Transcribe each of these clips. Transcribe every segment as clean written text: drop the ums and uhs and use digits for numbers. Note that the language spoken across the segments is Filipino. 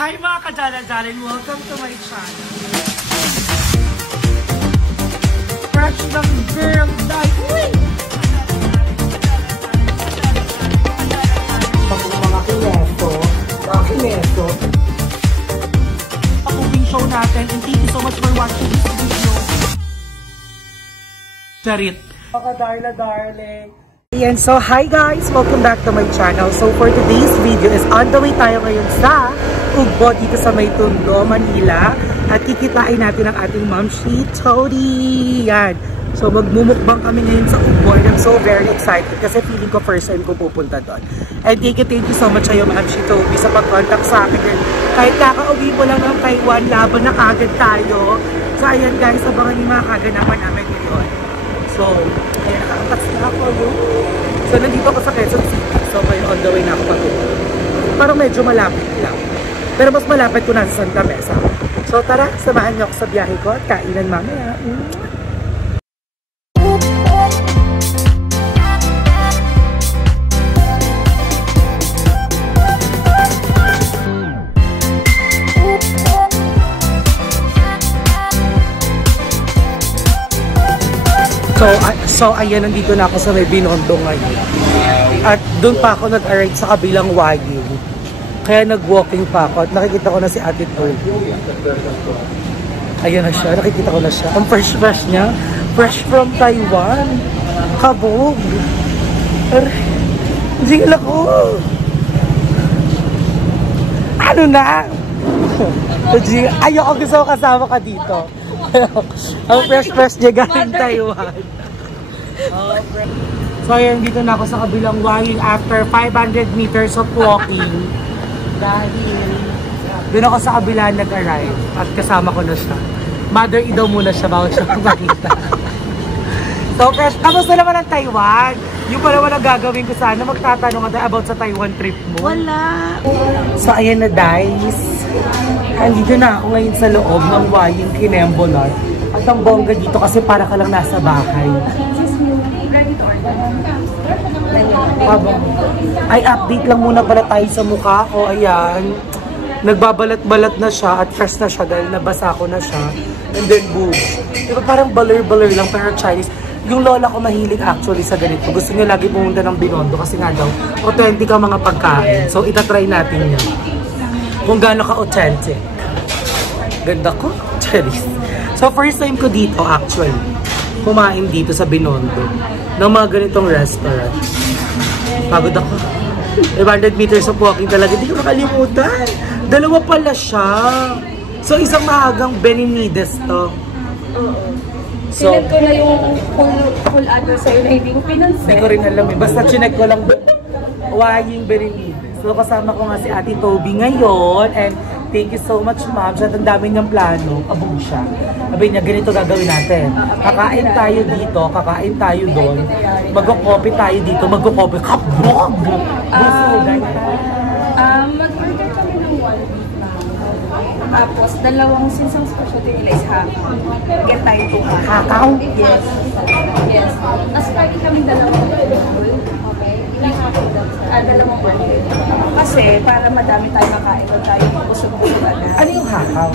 Hi mga kajalan-jalan! Welcome to my channel. Fresh ng girl night! Mga kineso. Pag-uwing show natin and thank you so much for watching this video. Charit. Mga darling. Ayan, so hi guys! Welcome back to my channel. So for today's video is on the way tayo ngayon sa Ugbo dito sa May Tondo, Manila. At kikitain natin ang ating Mamshi Tody. Yan. So magmumukbang kami ngayon sa Ugbo and I'm so very excited kasi feeling ko first time ko pupunta doon. And thank you so much sa'yo Mamshi Tody sa pag-contact sa akin. Kahit kakauwi mo lang ng Taiwan, laban na kagad tayo. So ayan guys, abangan yung mga kaganapan namin ngayon. So, ayan, nakakatas na ako. So, nandito ako sa Quezon City. So, ngayon on the way na ako patuloy. Parang medyo malapit lang. Pero mas malapit ko na sa Santa Mesa. So, tara, samahan niyo ako sa biyahe ko at kainan mamaya. So ayan, nandito na ako sa May Binondo ngayon. At doon pa ako nag-arrive sa kabilang waging. Kaya nag-walking pa ako at nakikita ko na si Ate Toby. Ayan na siya, nakikita ko na siya. Ang fresh niya. Fresh from Taiwan. Kabog. Zingil ako. Ano na? Ayoko, gusto ko kasama ka dito. Ang fresh niya galing Taiwan. So ayan, dito na ako sa kabilang waging after 500 meters of walking. Dahil doon ako sa kabila nag-arrive at kasama ko na siya. Mother-in daw muna siya bago siya makita. So fresh, kamusta naman ang Taiwan? Yung pala naman ang gagawin ko sana, magtatanong tayo about sa Taiwan trip mo. Wala! So ayan na guys. Andito na ako ngayon sa loob ng waging Kinembolan. At ang bongga dito kasi para ka lang nasa bahay. Ay, update lang muna pala tayo sa mukha ko. Ayan. Nagbabalat-balat na siya at fresh na siya dahil nabasa ko na siya. And then boom. Diba parang baler-baler lang pero Chinese. Yung lola ko mahilig actually sa ganito. Gusto niya lagi pumunta ng Binondo kasi nga daw authentic ang mga pagkain. So itatry natin yan. Kung gaano ka-authentic. Ganda ko. Chinese. So first time ko dito actually. Kumain dito sa Binondo ng mga ganitong restaurant. Pagod ako. 500 meters of walking talaga. Hindi ko makalimutan. Dalawa pala siya. So isang maagang Beninides to. So, sinet ko na yung full address sa'yo na hindi ko pinansin. Hindi ko rin alam eh. Basta chinek ko lang waging Beninides. So kasama ko nga si Ate Toby ngayon. And thank you so much ma'am. Sa ang dami niyang plano. Abog siya. Sabi niya, ganito gagawin natin. Kakain tayo dito, kakain tayo doon. Mag-coffee tayo dito, mag-coffee. Kabog! Mag-order kami ng 1 beef lang. Tapos, dalawang sinsang specialty nila is hakaw. Get tayo 2 hakaw? Yes. Yes. Tapos, party kami dalawang okay? Ilang hakaw daw? Dalawang 1. Kasi, para madami tayo makain o tayo busog-busog agad. Ano yung hakaw?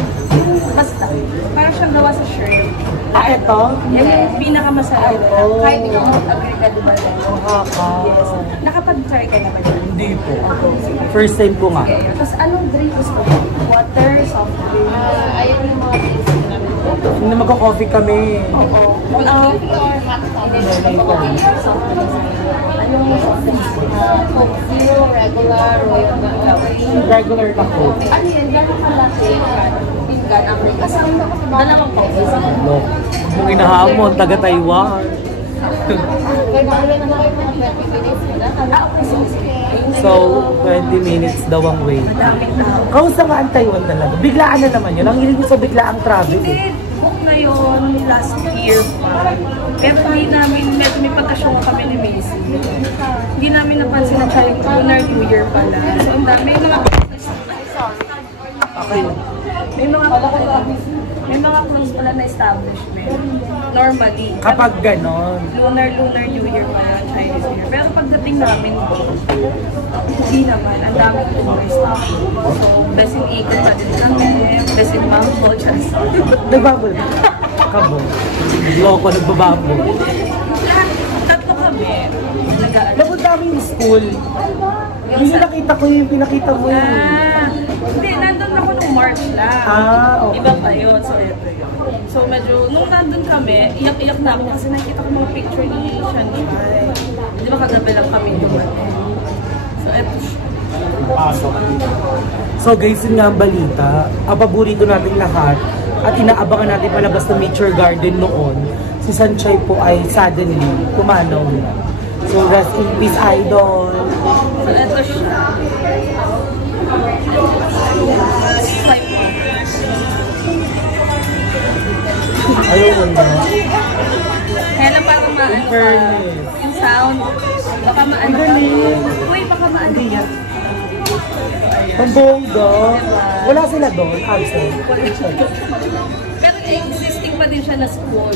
Basta. Parang siyang gawa sa shrimp. Ito? Yan yung pinakamasarap. Kahit ikaw mag-agree ka, diba? Hakaw. Yes. Nakapag-try ka naman yun? Hindi po. First time ko nga. Okay. Tapos anong drink gusto mo? Water, soft drink? Ayaw yung mga drinks. Hindi magka-coffee kami. Oo. Coffee or hot coffee? Soft drinks. Anong soft drinks? Coke Zero, regular, Royal Regular na po. Ano yan? Gano'n kalaki? Kasi dalawang coffee. No. Kung inahamon, taga Taiwan. So, 20 minutes daw ang wait. Kausa nga ang Taiwan talaga. Biglaan na naman yun. Ang hilig mo sa biglaang travel. Book na yun last year pa. Pero hindi namin, may pagka-show kami ni Macy. Hindi namin napansin na tayo Lunar New Year pala. So, ang dami mga... Okay. May mga May mga cruise pala na establishment. Normally. Kapag ganon. Lunar New Year pa yun, Chinese New Year. Pero pagdating namin hindi naman. Ang dami tourist. So, best in ikot pa din kami. Best in mambo, just. Nagbabol ka? Kabo. Loko, nagbababol. Tatlo kami. Napunta kami yung school. Hindi nakita ko yung pinakita mo yun. Hindi, nandun ako nung March lang. Okay. Iba pa yun. So, ito yun. So, medyo, nung nandun kami, iyak-iyak na ako kasi nakikita ko mga picture ni Shanghai. Di ba kagabi lang kami dumating? So, ito siya. So guys, yun nga ang balita. Ang paborito natin lahat at inaabangan natin palabas ng Nature Garden noon. Si Sanchay po ay suddenly pumanaw na. So rest in peace, idol. So, ito siya. Ayun na. Kaya lang parang maano pa. Yung sound. Baka maano pa. Uy, baka maano. Hindi yan. Ang bongga. Wala sila doon, absent. Pero existing pa din siya na school.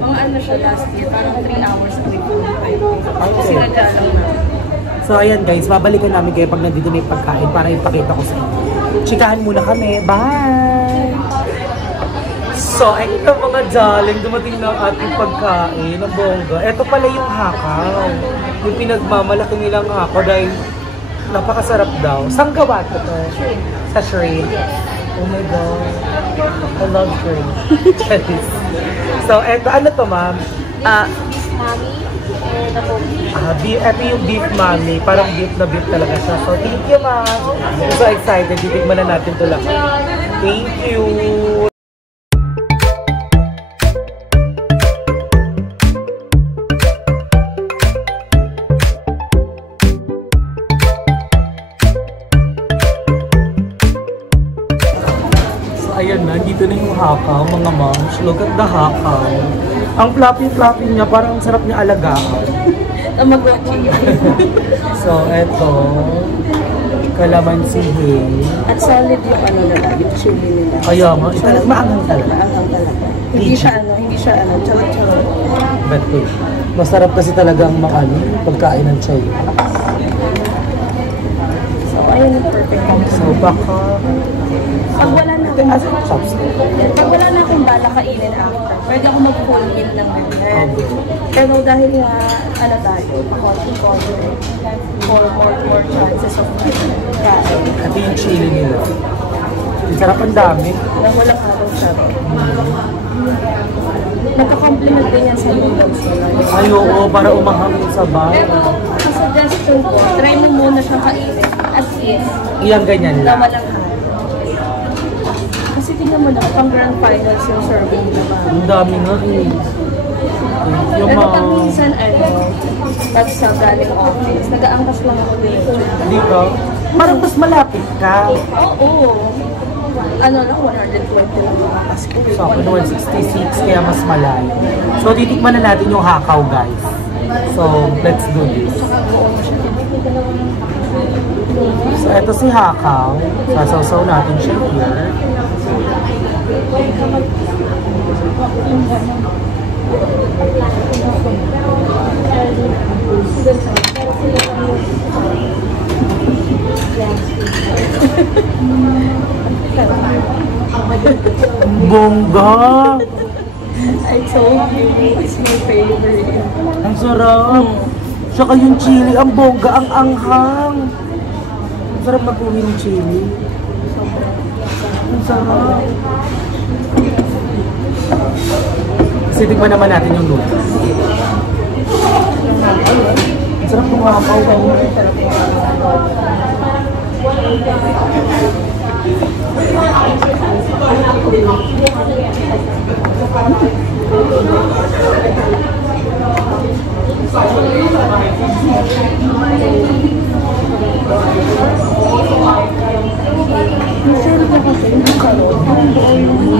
Mga ano siya last year, parang 3 hours a week. Kasi naglalang na. So ayan guys, babalikan namin kayo pag nandito na yung pagkain para ipakita ko sa inyo. Chikahan muna kami. Bye! So, ay ito mga darling, dumating na ang ating pagkain ng bongga. Ito pala yung hakaw. Yung pinagmamalaki nilang hakaw dahil napakasarap daw. Saan gawa ito to? Sa shrimp? Oh my God. I love shrimp. So, eto, ano to ma'am? Mami, and ako. Ito yung beef mami. Parang beef talaga siya. So, thank you ma'am. I'm so excited. Titigman na natin ito lang. Thank you. Ayan na, dito na yung hakaw, mga moms. Look at the hakaw. Ang fluffy-fluffy niya, parang sarap niya alagaan. Tamagotchi. So, eto. Kalamansi hay. At solid yung ano nila, yung chili nila. Kaya nga, ito maangang talaga. Maangang talaga. Hindi siya charot-charot. Beto. Masarap kasi talaga ang pagkain ng chay. So, ayun yung perfect. So, baka... Pag wala na akong bala kainin after, pwede ako mag-whole meal lang ganyan. Pero dahil nga, ano tayo, pa-control for more chances of kain. Ito yung chili nila. Ang sarap, ang dami. Nang walang araw sabi. Nagka-compliment din yan sa noodles nila. Ay, oo, para umahang yung sabaw. Pero, ang suggestion ko, try mo muna siyang kainin. As is. Iyang ganyan Na lang. walang araw. Kasi tingnan mo na, pang grand finals yung serving naman. Ang dami nga eh. Yung Pero pag minsan, tapos sa galing office, nag-aangkas lang ako dito. Di ba? Parang mas malapit ka. Oo. Ano lang, 120 lang mga Pasko. So ako na 166, kaya mas malayo. So titikman na natin yung hakaw, guys. So, let's do this. So, eto si hakaw. Sasaw-saw natin siya here. Bongga! I told you, it's my favorite. Ang sarap! Saka yung chili, ang bongga, ang anghang! Ang sarap mag-umi ng chili. Ang sarap! Kasi tignan naman natin yung noodles. Ang sarap ng hakaw.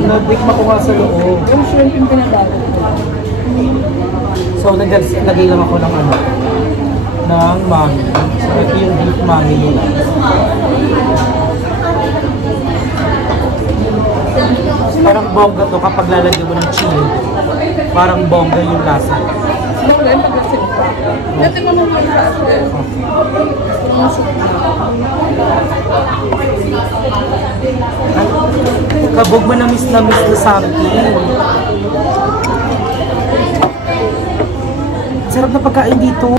Nagdikma ko nga sa loob. Yung shrimp yung pinabago. So, nagay lang ako ng ng mami. So, ito yung beef mami nila. Sobrang bongga to kapag lalagyan mo ng chili. Parang bongga yung lasa. Bongga yung paglasin pa. Dati mo nung paglasin. Kabog manamis na something. Sarap na pagkain dito.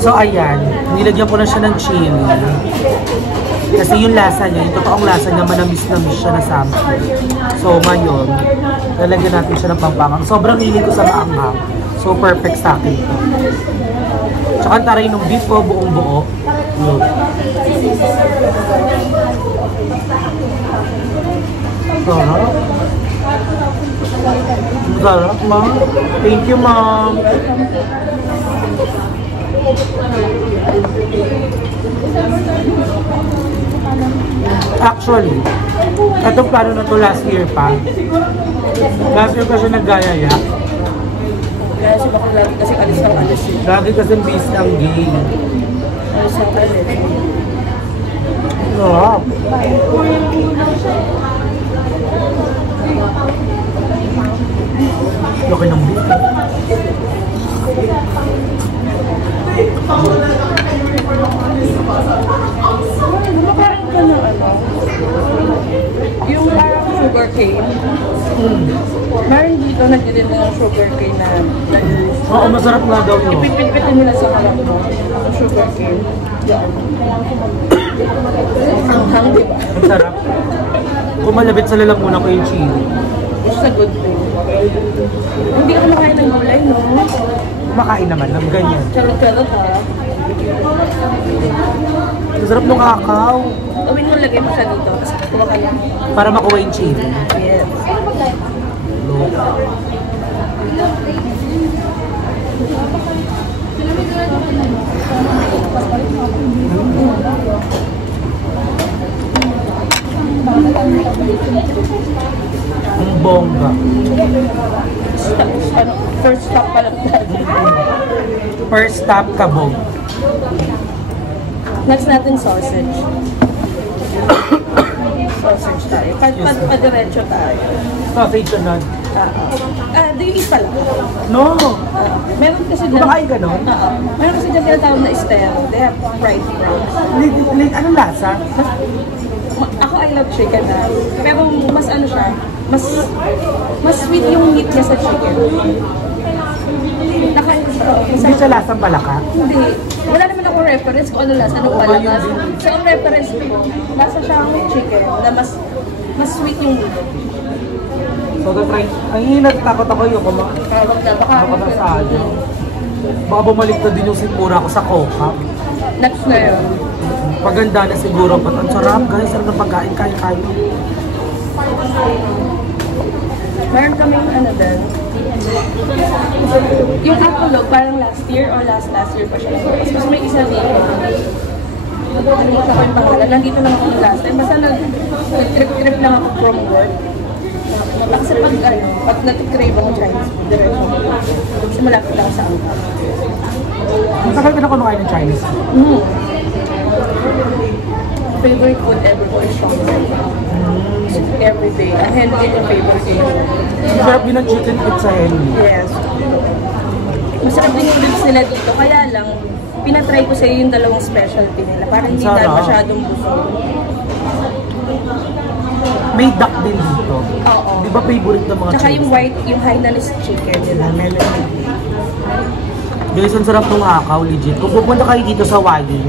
So ayan, nilagyan ko na siya ng chili. Kasi yung lasa niya, yung totoong lasa niya, manamis-namis siya na something. So ngayon, lalagyan natin siya ng pampangang. Sobrang hilig ko sa maanghang. So perfect sa akin ito. Tsaka ang taray ng beef ko, buong buo. Look. Sarap. Sarap, ma'am. Thank you, ma'am. Actually, itong plano na to last year pa. Last year pa siya naggayaya. Kaya si Bakang lagi kasi alis ng alis eh. Lagi kasi busy ang game. Alis ng alis. Sarap. Laki ng beef. Kumakain ka ng ano? Yung parang sugar cane. Meron dito nagdidin ng sugar cane na Oo, masarap nga daw yun. ipipit-pitin nila sa harap mo. Ang sugar cane. Yan. Ang di ba? Ang sarap. Kung malabit sa lalamunan ko yung chili. It's a good thing. Hindi ka kumakain ng gulay, no? Kumakain naman ng ganyan. Charot-charot ha. Ang sarap ng kakao. Gawin mo lagay mo siya dito. Tapos kumakain. Para makuha yung chili. Yes. Look. Ang bongga. First stop pa lang natin. First stop, kabog. Next natin sausage. Sausage tayo. Padiretso tayo. Sausage na. Do you eat pala? No! Meron kasi dyan. Kumakain ka nun? Meron kasi dyan tinatawag na estero. They have fried prawns. Anong lasa? Ako I love chicken na. Pero mas ano siya, mas sweet yung meat niya sa chicken. Nakain ko siya. Hindi siya lasang palaka? Hindi. Wala naman ako reference kung ano lasa, anong palakas. So ang reference ko, lasa siyang chicken na mas sweet yung meat. So to try, ay natatakot ako yung Wag na, baka baka nasali. Baka bumalik na din yung sikmura ko sa coca. next na yun. Paganda na siguro, but ang sarap guys, sarap ng pagkain, kain-kain. Meron kaming ano din. Yung apolog, parang last year or last year pa siya. Tapos may isa dito. Nalimutan ko yung pangalan. Nandito lang ako last time. Basta nag-trip lang ako from work. Kasi pag nag-crave ako Chinese food, diretso. Kasi malapit lang sa angka. Matagal ka na kumakain ng Chinese food? Favorite food ever ko is Shanghai. Every day. Ang Henry yung favorite day. Masarap din ang chicken feet sa Henry. Yes. Masarap din yung ribs nila dito. Kaya lang, pinatry ko sa iyo yung dalawang specialty nila. Para hindi tayo masyadong busog. May duck din dito. Oo. Di ba favorite ng mga Tsaka Chinese? yung white, yung Hainanese chicken nila. Guys, ang sarap ng hakaw, legit. Kung pupunta kayo dito sa Wadi,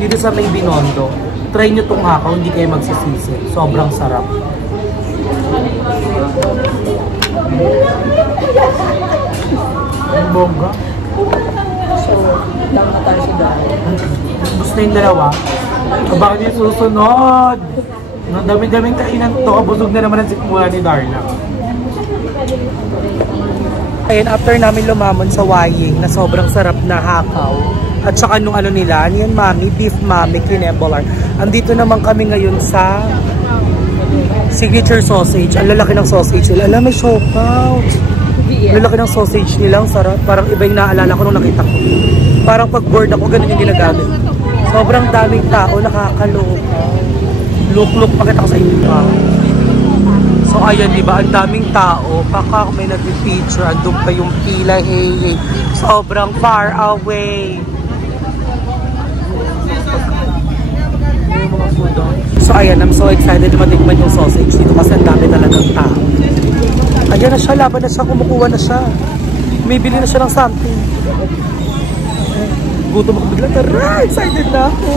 dito sa may Binondo, try nyo tong hakaw, hindi kayo magsisisi. Sobrang sarap. Ang bongga. So, lang na tayo sa dahil. Gusto na yung dalawa. Baka niya susunod. Ang dami-daming kainan to, busog na naman ang sikmura ni Darla. Ayun, after namin lumamon sa Waying na sobrang sarap na hakaw. At saka nung ano nila, yan mami, beef mami, kinembolar. Andito naman kami ngayon sa signature sausage. Ang lalaki ng sausage nila. Alam, may shokout. Ang lalaki ng sausage nila, ang sarap. Parang iba yung naalala ko nung nakita ko. Parang pag bored ako, ganun yung ginagamit. Sobrang daming tao, nakakaloka. Look-look, pakita ko sa inyo. So ayan, diba, ang daming tao. Baka may nag-picture, andun pa yung pila, hey. Sobrang far away. So ayan, I'm so excited na matikman yung sausage dito kasi ang dami talagang tao. Ayan na siya, laban na siya, kumukuha na siya. Bumibili na siya ng something. Gutom ako bigla, tara, excited na ako.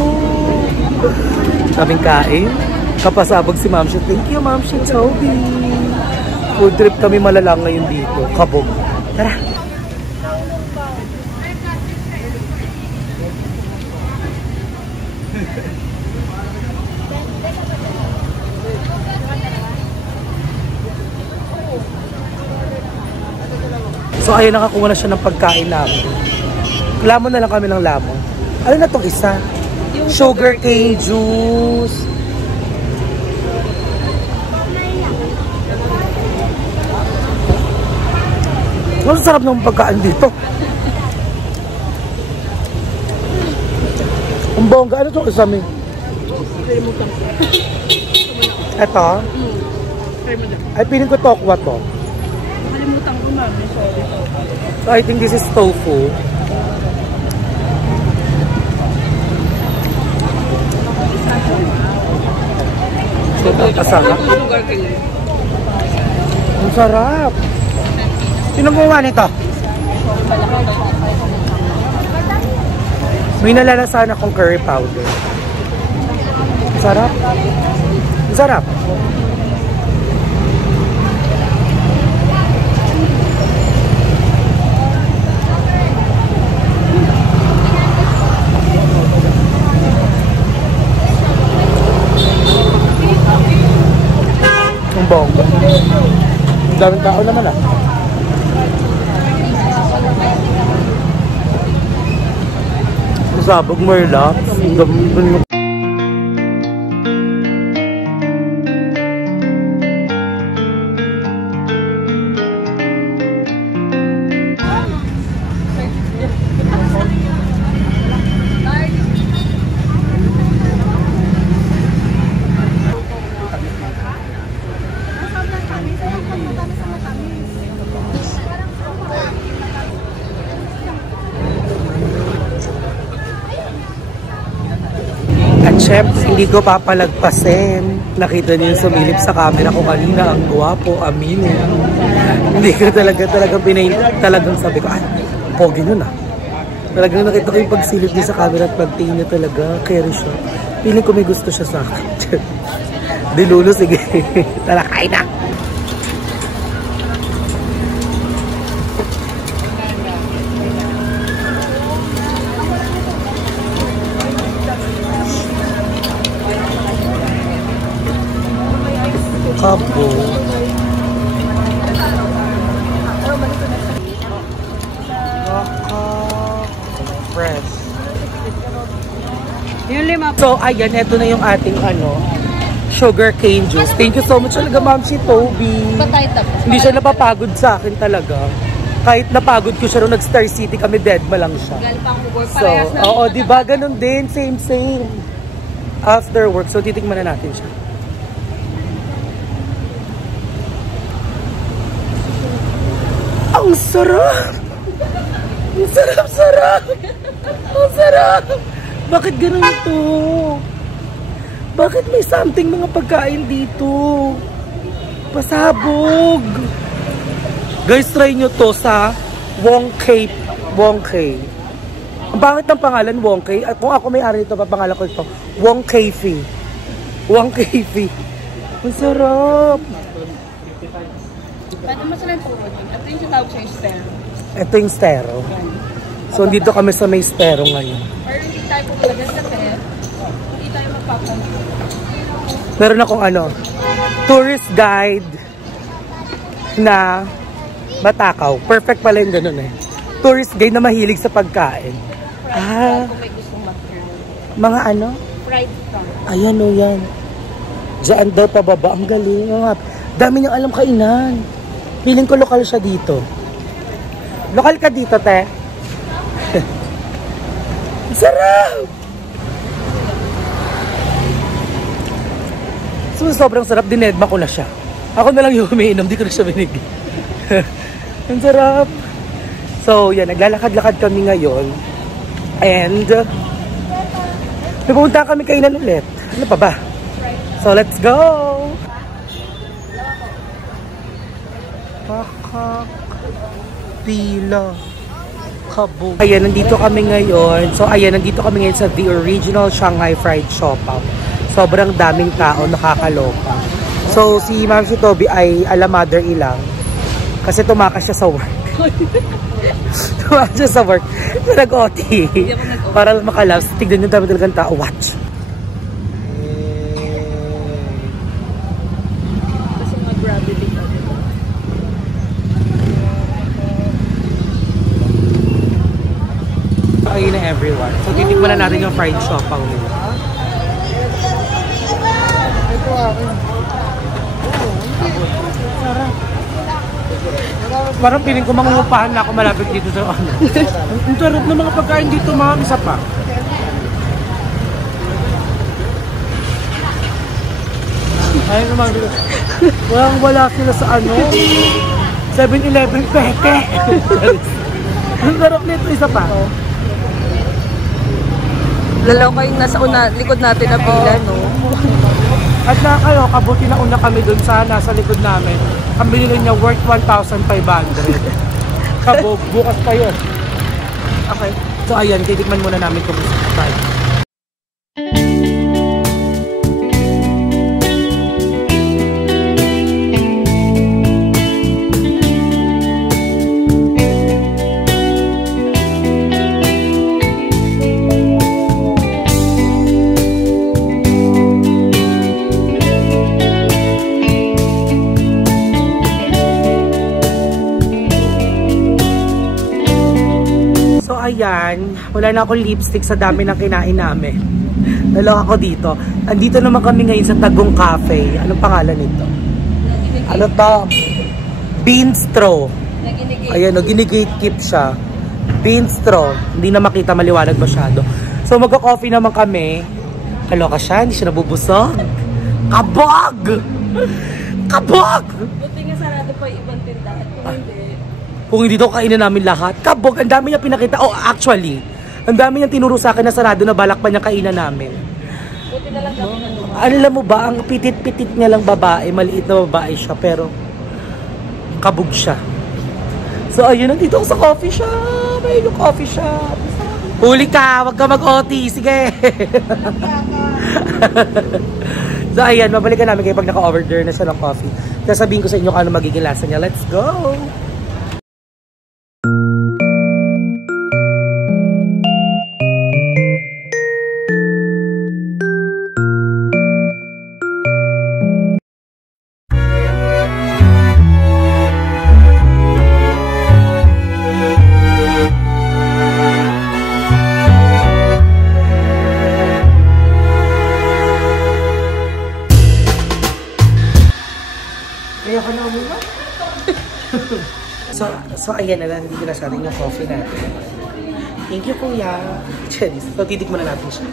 Daming kain. Kapasabog si Ma'am Shi. Thank you, Ma'am Shi Toby. Food trip kami malalang ngayon dito. Kabog. Tara. So ayun, nakakuha na siya ng pagkain namin. Lamon na lang kami ng lamon. Ano na itong isa? Sugar cane juice. Ang sarap ng pagkaan dito. Ang bongga. Ano itong isa mo? Ito? Ay, piling ko tokwa to. Nakalimutan ko, mami. Sorry. So, I think this is tofu. So, kasama. Ang sarap. Sino gumawa nito? May nalalasahan akong curry powder. Ang sarap. Ang sarap. Ang bongga. Ang daming tao naman ah. Sabog Merla. At syempre, hindi ko papalagpasin. Nakita niyo yung sumilip sa camera ko kanina. Ang gwapo, amin. Hindi ko talagang sabi ko, ay, pogi nun ah. Talagang nakita ko yung pagsilip niya sa camera at pagtingin niya talaga. Carry siya. Piling ko may gusto siya sa akin. Dilulo, sige. Tara, kain na. Kabo. Fresh. Yung lima. So, ayan, ito na yung ating sugar cane juice. Thank you so much talaga, Ma'am Shi Toby. Hindi siya napapagod sa akin talaga. Kahit napagod ko siya nung nag-Star City kami, dead ma lang siya. So, oo, diba? Ganun din. Same. After work. So, titikman na natin siya. Ang sarap! Ang sarap! Ang sarap! Bakit ganun ito? Bakit may something mga pagkain dito? Pasabog! Guys, try nyo to sa Wongkei. Ang pangit ng pangalan, Wongkei. Kung ako may-ari nito, papangalan ko ito. Wongkei. Ang sarap! Pwede mo sila yung ito yung tinawag sa estero. Ito yung stero. So, dito kami sa may stero ngayon. Pero hindi tayo pupunta kasi hindi tayo magpapansin. Meron akong tourist guide na matakaw. Perfect pala yung ganun eh. Tourist guide na mahilig sa pagkain. Kung may gustong mag-turn. Mga Fried prawn. Ayan o yan. Diyan daw pababa. Ang galing. Dami niyang alam kainan. Feeling ko lokal siya dito. Lokal ka dito, te? Sarap! So, sobrang sarap. Dinedma ko na siya. Ako na lang yung umiinom, di ko na siya binigay. Ang sarap. So, yan, naglalakad-lakad kami ngayon. And, pupunta kami kainan ulit. Ano pa ba? So, let's go! Pila. Kabog. Ayan, nandito kami ngayon. So, ayan, nandito kami ngayon sa The Original Shanghai Fried Siopaw. Sobrang daming tao, nakakaloka. So, si Ma'am si Toby ay mother ilang. Kasi tumakas siya sa work. Tumakas siya sa work. So, nag-OT. Para makalabs. Tignan nyo dami talagang tao. Watch. Kasi mga gravity pa. Ayun na everyone. So, titikman na natin yung fried siopaw nila. Ito akin. Sarap. Parang piling ko mangungupahan na ako malapit dito sa ano. Ang sarap ng mga pagkain dito, mga isa pa. Ayun naman dito. Wala sila sa ano. 7-Eleven peke. Ang sarap nito, isa pa. Lalaw kayong nasa likod natin na pila, no? At kayo, kabuti na una kami dun sa nasa likod namin. Ang binili niya worth 1,500. Kabog, bukas pa yun. Okay. So ayan, titikman muna namin kung tayo. Ayan, wala na akong lipstick sa dami ng kinain namin. Dalawa ako dito. Andito naman kami ngayon sa Tagong Cafe. Anong pangalan nito? Ano to? Beanstro. Ayan, ginigate-keep siya. Beanstro. Hindi na makita, maliwanag masyado. So magka-coffee naman kami. Kaloka siya, hindi siya nabubusog. Kabog! Kabog! Buti nga sarado pa yung ibang tindahan. Kung hindi. Kung hindi daw kainin namin lahat. Kabog, ang dami niya pinakita. Oh, actually, ang dami niya tinuro sa akin na sarado na balak pa niya kainan namin. Buti na lang kami na lumakas. Alam mo ba, ang pitit-pitit niya lang babae, maliit na babae siya, pero kabog siya. So, ayun, nandito ako sa coffee shop. Ayun yung coffee shop. Huli ka, wag ka mag-OT. Sige. So, ayan, mabalikan namin kayo pag naka-order na siya ng coffee. Sasabihin ko sa inyo kung ano magiging lasa niya. Let's go! So ayan na lang, hindi na sa atin yung coffee natin. Thank you, kuya. Cheers. So, titikman na natin siya.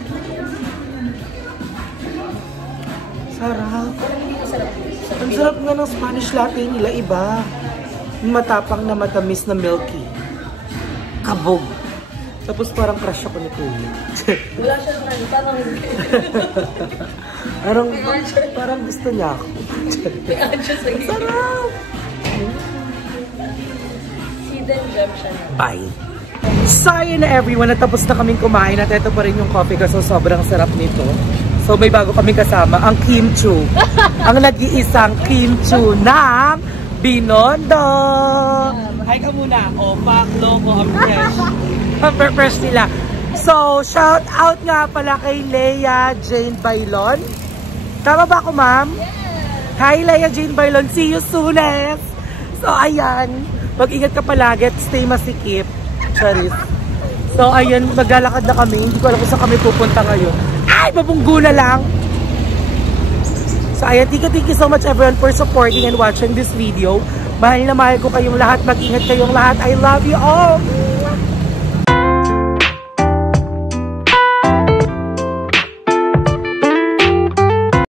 Sarap. Ang sarap nga ng Spanish latte nila, iba. Matapang na matamis na milky. Kabog. Tapos parang crush ako ni kuya. Wala siya naman, parang gusto niya ako. Sarap. Bye. So yun na everyone, natapos na kaming kumain at ito pa rin yung coffee ko, so sobrang sarap nito. So may bago kaming kasama, ang Kim Chu. Ang nag-iisang Kim Chu ng Binondo. Hi ka muna. O, pack, logo, ang fresh. Ang fresh nila. So, shout out nga pala kay Leia Jane Bailon. Tama ba ako, ma'am? Yes. Hi, Leia Jane Bailon. See you soon. So, ayan. Mag-ingat ka palagi at stay masikip. Charis. So, ayun, maglalakad na kami. Hindi ko alam kung saan kami pupunta ngayon. Ay, mabunggo na lang! So, ayun, thank you so much everyone for supporting and watching this video. Mahal na mahal ko kayong lahat. Mag-ingat kayong lahat. I love you all!